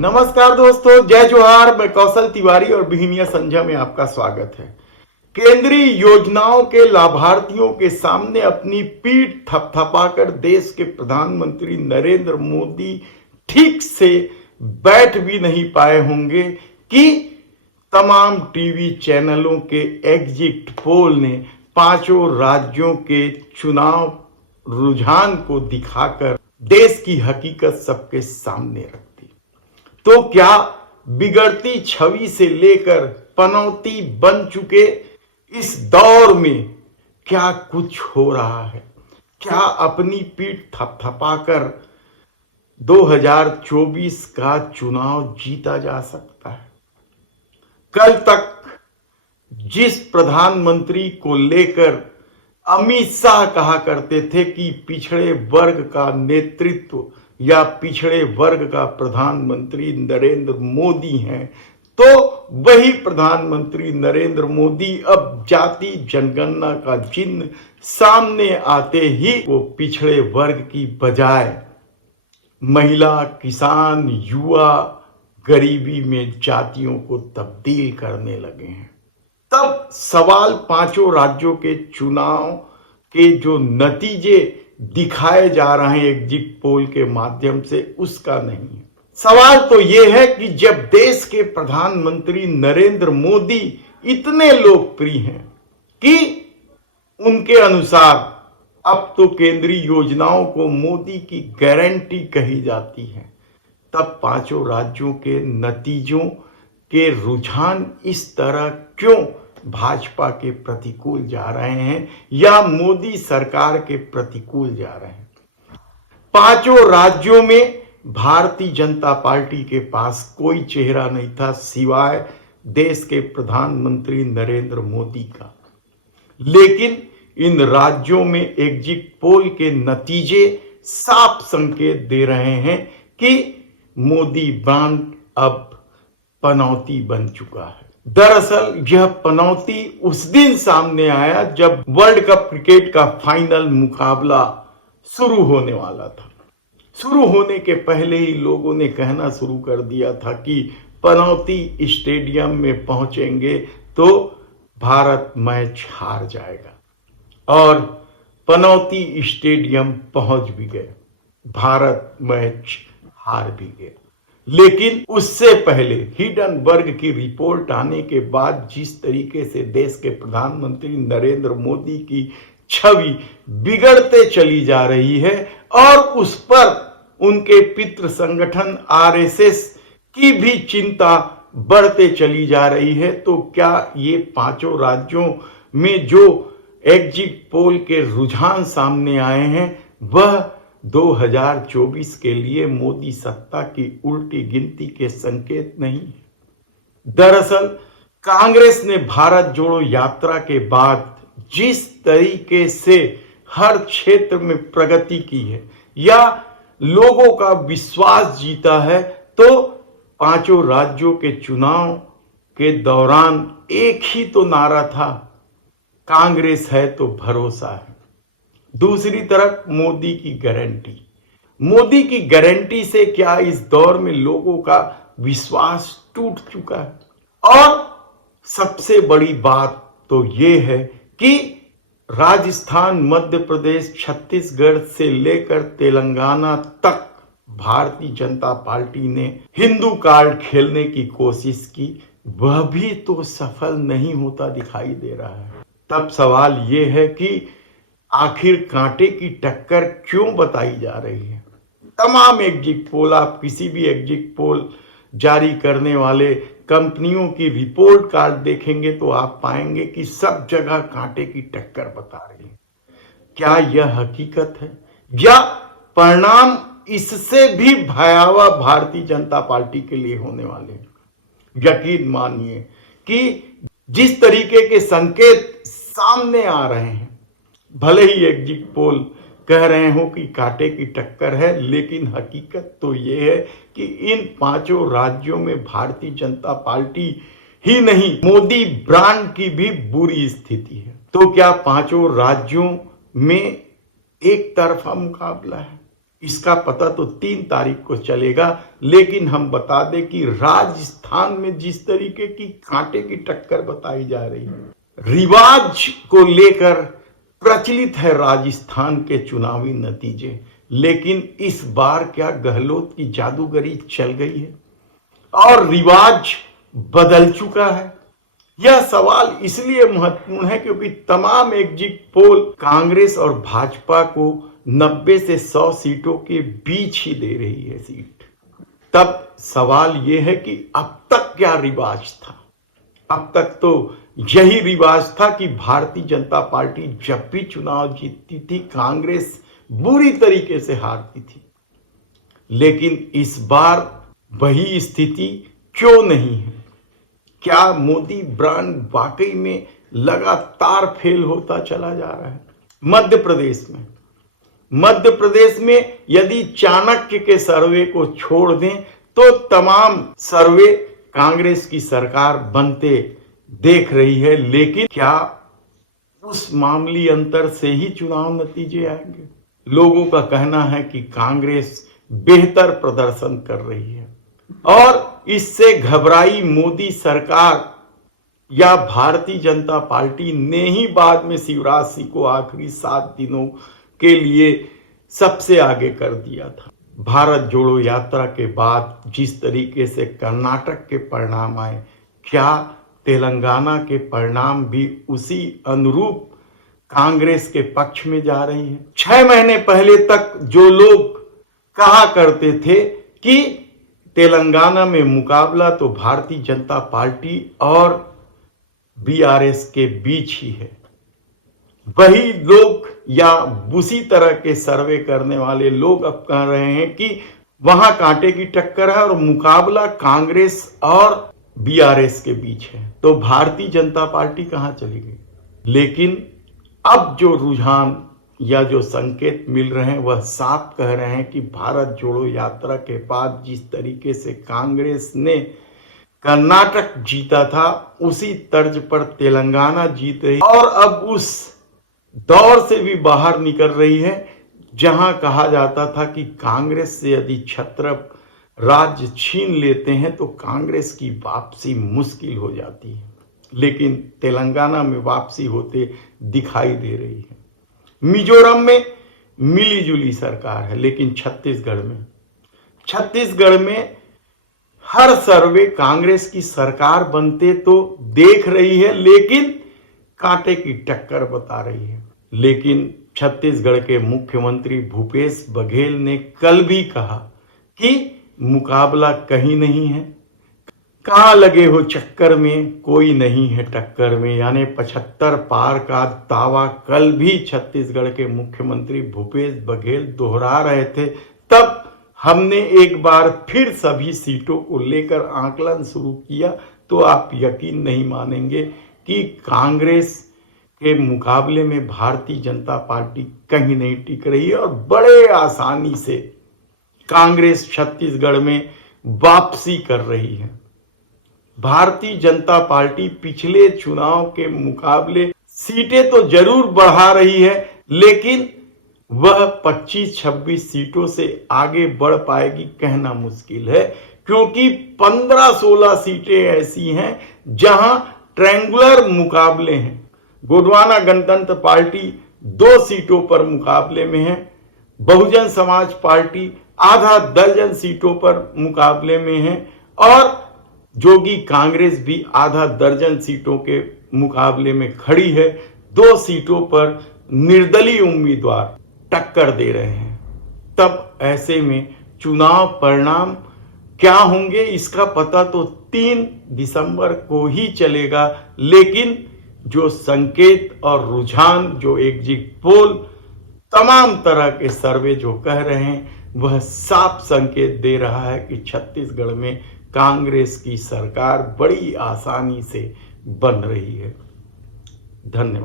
नमस्कार दोस्तों, जय जोहार। मैं कौशल तिवारी और बिहिनिया संझा में आपका स्वागत है। केंद्रीय योजनाओं के लाभार्थियों के सामने अपनी पीठ थपथपाकर देश के प्रधानमंत्री नरेंद्र मोदी ठीक से बैठ भी नहीं पाए होंगे कि तमाम टीवी चैनलों के एग्जिट पोल ने पांचों राज्यों के चुनाव रुझान को दिखाकर देश की हकीकत सबके सामने रख दी। तो क्या बिगड़ती छवि से लेकर पनौती बन चुके इस दौर में क्या कुछ हो रहा है? क्या अपनी पीठ थपथपाकर 2024 का चुनाव जीता जा सकता है? कल तक जिस प्रधानमंत्री को लेकर अमित शाह कहा करते थे कि पिछड़े वर्ग का नेतृत्व या पिछड़े वर्ग का प्रधानमंत्री नरेंद्र मोदी हैं, तो वही प्रधानमंत्री नरेंद्र मोदी अब जाति जनगणना का चिन्ह सामने आते ही वो पिछड़े वर्ग की बजाय महिला, किसान, युवा, गरीबी में जातियों को तब्दील करने लगे हैं। तब सवाल पांचों राज्यों के चुनाव के जो नतीजे दिखाए जा रहे हैं एग्जिट पोल के माध्यम से, उसका नहीं है। सवाल तो यह है कि जब देश के प्रधानमंत्री नरेंद्र मोदी इतने लोकप्रिय हैं कि उनके अनुसार अब तो केंद्रीय योजनाओं को मोदी की गारंटी कही जाती है, तब पांचों राज्यों के नतीजों के रुझान इस तरह क्यों भाजपा के प्रतिकूल जा रहे हैं या मोदी सरकार के प्रतिकूल जा रहे हैं? पांचों राज्यों में भारतीय जनता पार्टी के पास कोई चेहरा नहीं था सिवाय देश के प्रधानमंत्री नरेंद्र मोदी का। लेकिन इन राज्यों में एग्जिट पोल के नतीजे साफ संकेत दे रहे हैं कि मोदी ब्रांड अब पनौती बन चुका है। दरअसल यह पनौती उस दिन सामने आया जब वर्ल्ड कप क्रिकेट का फाइनल मुकाबला शुरू होने वाला था। शुरू होने के पहले ही लोगों ने कहना शुरू कर दिया था कि पनौती स्टेडियम में पहुंचेंगे तो भारत मैच हार जाएगा, और पनौती स्टेडियम पहुंच भी गए, भारत मैच हार भी गया। लेकिन उससे पहले हिंडनबर्ग की रिपोर्ट आने के बाद जिस तरीके से देश के प्रधानमंत्री नरेंद्र मोदी की छवि बिगड़ते चली जा रही है और उस पर उनके पितृ संगठन आरएसएस की भी चिंता बढ़ते चली जा रही है, तो क्या ये पांचों राज्यों में जो एग्जिट पोल के रुझान सामने आए हैं वह 2024 के लिए मोदी सत्ता की उल्टी गिनती के संकेत नहीं? दरअसल कांग्रेस ने भारत जोड़ो यात्रा के बाद जिस तरीके से हर क्षेत्र में प्रगति की है या लोगों का विश्वास जीता है, तो पांचों राज्यों के चुनाव के दौरान एक ही तो नारा था, कांग्रेस है तो भरोसा है। दूसरी तरफ मोदी की गारंटी। मोदी की गारंटी से क्या इस दौर में लोगों का विश्वास टूट चुका है? और सबसे बड़ी बात तो यह है कि राजस्थान, मध्य प्रदेश, छत्तीसगढ़ से लेकर तेलंगाना तक भारतीय जनता पार्टी ने हिंदू कार्ड खेलने की कोशिश की, वह भी तो सफल नहीं होता दिखाई दे रहा है। तब सवाल यह है कि आखिर कांटे की टक्कर क्यों बताई जा रही है? तमाम एग्जिट पोल, आप किसी भी एग्जिट पोल जारी करने वाले कंपनियों की रिपोर्ट कार्ड देखेंगे तो आप पाएंगे कि सब जगह कांटे की टक्कर बता रही है। क्या यह हकीकत है या परिणाम इससे भी भयावह भारतीय जनता पार्टी के लिए होने वाले हैं? यकीन मानिए कि जिस तरीके के संकेत सामने आ रहे हैं, भले ही एग्जिट पोल कह रहे हो कि कांटे की टक्कर है, लेकिन हकीकत तो यह है कि इन पांचों राज्यों में भारतीय जनता पार्टी ही नहीं, मोदी ब्रांड की भी बुरी स्थिति है। तो क्या पांचों राज्यों में एक तरफा मुकाबला है? इसका पता तो 3 तारीख को चलेगा। लेकिन हम बता दें कि राजस्थान में जिस तरीके की कांटे की टक्कर बताई जा रही है, रिवाज को लेकर प्रचलित है राजस्थान के चुनावी नतीजे, लेकिन इस बार क्या गहलोत की जादूगरी चल गई है और रिवाज बदल चुका है? यह सवाल इसलिए महत्वपूर्ण है क्योंकि तमाम एग्जिट पोल कांग्रेस और भाजपा को 90 से 100 सीटों के बीच ही दे रही है सीट। तब सवाल यह है कि अब तक क्या रिवाज था? अब तक तो यही रिवाज था कि भारतीय जनता पार्टी जब भी चुनाव जीतती थी, कांग्रेस बुरी तरीके से हारती थी। लेकिन इस बार वही स्थिति क्यों नहीं है? क्या मोदी ब्रांड वाकई में लगातार फेल होता चला जा रहा है? मध्य प्रदेश में यदि चाणक्य के सर्वे को छोड़ दें तो तमाम सर्वे कांग्रेस की सरकार बनते देख रही है। लेकिन क्या उस मामूली अंतर से ही चुनाव नतीजे आएंगे? लोगों का कहना है कि कांग्रेस बेहतर प्रदर्शन कर रही है और इससे घबराई मोदी सरकार या भारतीय जनता पार्टी ने ही बाद में शिवराज सिंह को आखिरी 7 दिनों के लिए सबसे आगे कर दिया था। भारत जोड़ो यात्रा के बाद जिस तरीके से कर्नाटक के परिणाम आए, क्या तेलंगाना के परिणाम भी उसी अनुरूप कांग्रेस के पक्ष में जा रही है? 6 महीने पहले तक जो लोग कहा करते थे कि तेलंगाना में मुकाबला तो भारतीय जनता पार्टी और बीआरएस के बीच ही है, वही लोग या उसी तरह के सर्वे करने वाले लोग अब कह रहे हैं कि वहां कांटे की टक्कर है और मुकाबला कांग्रेस और बीआरएस के बीच है। तो भारतीय जनता पार्टी कहां चली गई? लेकिन अब जो रुझान या जो संकेत मिल रहे हैं वह साफ कह रहे हैं कि भारत जोड़ो यात्रा के बाद जिस तरीके से कांग्रेस ने कर्नाटक जीता था, उसी तर्ज पर तेलंगाना जीत रही और अब उस दौर से भी बाहर निकल रही है जहां कहा जाता था कि कांग्रेस से यदि छत्रप राज्य छीन लेते हैं तो कांग्रेस की वापसी मुश्किल हो जाती है। लेकिन तेलंगाना में वापसी होते दिखाई दे रही है। मिजोरम में मिलीजुली सरकार है, लेकिन छत्तीसगढ़ में हर सर्वे कांग्रेस की सरकार बनते तो देख रही है, लेकिन कांटे की टक्कर बता रही है। लेकिन छत्तीसगढ़ के मुख्यमंत्री भूपेश बघेल ने कल भी कहा कि मुकाबला कहीं नहीं है, कहां लगे हो चक्कर में, कोई नहीं है टक्कर में, यानी 75 पार का दावा कल भी छत्तीसगढ़ के मुख्यमंत्री भूपेश बघेल दोहरा रहे थे। तब हमने एक बार फिर सभी सीटों को लेकर आकलन शुरू किया तो आप यकीन नहीं मानेंगे कि कांग्रेस के मुकाबले में भारतीय जनता पार्टी कहीं नहीं टिक रही है और बड़े आसानी से कांग्रेस छत्तीसगढ़ में वापसी कर रही है। भारतीय जनता पार्टी पिछले चुनाव के मुकाबले सीटें तो जरूर बढ़ा रही है, लेकिन वह 25-26 सीटों से आगे बढ़ पाएगी कहना मुश्किल है, क्योंकि 15-16 सीटें ऐसी हैं जहां ट्रायंगुलर मुकाबले हैं। गोंडवाना गणतंत्र पार्टी 2 सीटों पर मुकाबले में है, बहुजन समाज पार्टी आधा दर्जन सीटों पर मुकाबले में है और जोगी कांग्रेस भी आधा दर्जन सीटों के मुकाबले में खड़ी है। 2 सीटों पर निर्दलीय उम्मीदवार टक्कर दे रहे हैं। तब ऐसे में चुनाव परिणाम क्या होंगे इसका पता तो 3 दिसंबर को ही चलेगा, लेकिन जो संकेत और रुझान, जो एग्जिट पोल, तमाम तरह के सर्वे जो कह रहे हैं वह साफ संकेत दे रहा है कि छत्तीसगढ़ में कांग्रेस की सरकार बड़ी आसानी से बन रही है। धन्यवाद।